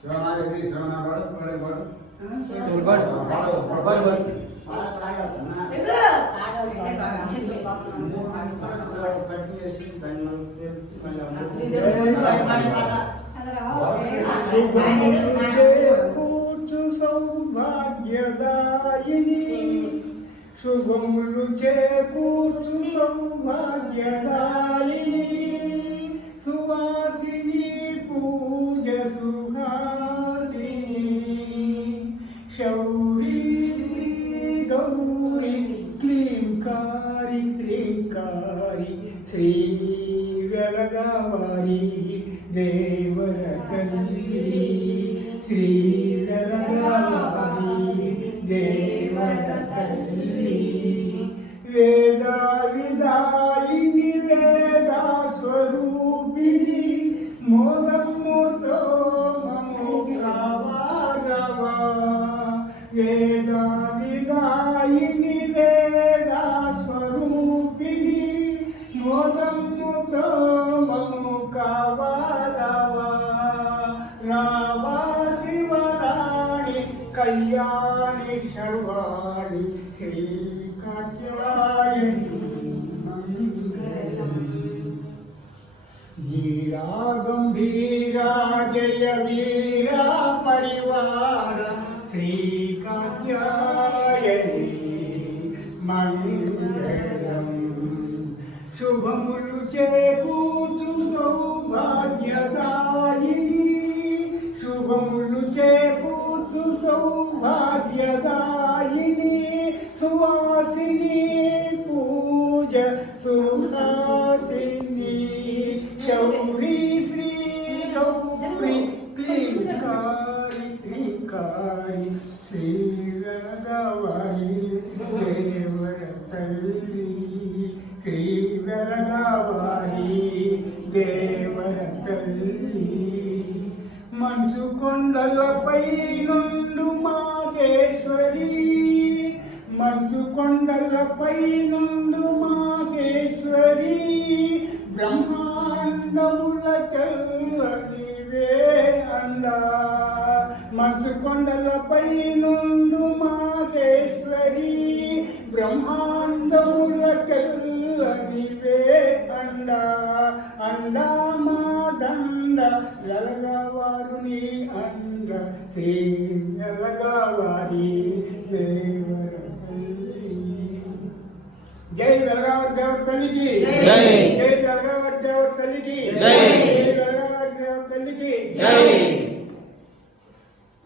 శివనాగరి శివనాగడు పడేవాడు cut చేసి కూర్చు సౌభాగ్యదాయిని శుభములు చేకూర్చు సౌభాగ్యదాయిని సువాసిని పూజ సుహాసిని శౌరీ శ్రీ గౌరీ క్లీంకారి క్లీంకారి శ్రీ వెలగావారి దేవర తల్లి శ్రీ వెలగావారి దేవర తల్లి వేద విదాయిని వేద స్వరూపిణి మోదముతో మము కావాగవా వేద విదాయిని వేద స్వరూపిణి మోదముతో మము కావాగవా రావా శివరాణి కళ్యాణి శర్వాణి శ్రీ కాత్యాయని ధీరా గంభీరా జయ వీరా పరివార శ్రీ కాత్యాయని మంగళం శుభములు చేకూర్చు సౌభాగ్యదాయిని శుభములు చేకూర్చు సౌభాగ్యదాయిని సువాసిని పూజ సుహాసిని శౌరీ శ్రీ గౌరీ క్లీంకారి క్లీంకారి శ్రీ వెలగావారి దేవర తల్లి శ్రీ వెలగావారి దేవర తల్లి మంచు కొండలపై నుండు మాగేశ్వరి మంచు కొండలపై నుండు మాగేశ్వరి బ్రహ్మాండముల చల్లనివే అండ మంచు కొండలపై నుండు మాగేశ్వరి బ్రహ్మాండముల చల్లనివే అండ అండా మాదండ వెలగవారుని అండ శ్రీ వెలగవారి దేవర తల్లి జై వెలగవారి దేవర తల్లికి జై జై వెలగవారి దేవర తల్లికి జై జై వెలగవారి దేవర తల్లికి జై